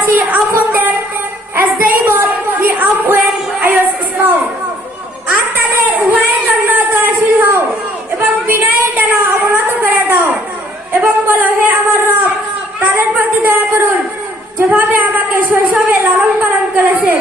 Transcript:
much He often them as they both He up when I was small. আর তাদের উভয়ের জন্য দয়াশীল হও এবং বিনয়ের যেন অবনত করে দাও এবং বলো, হে আমার রব, তাদের প্রতি দয়া করুন যেভাবে আমাকে শৈশবে লালন পালন করেছেন।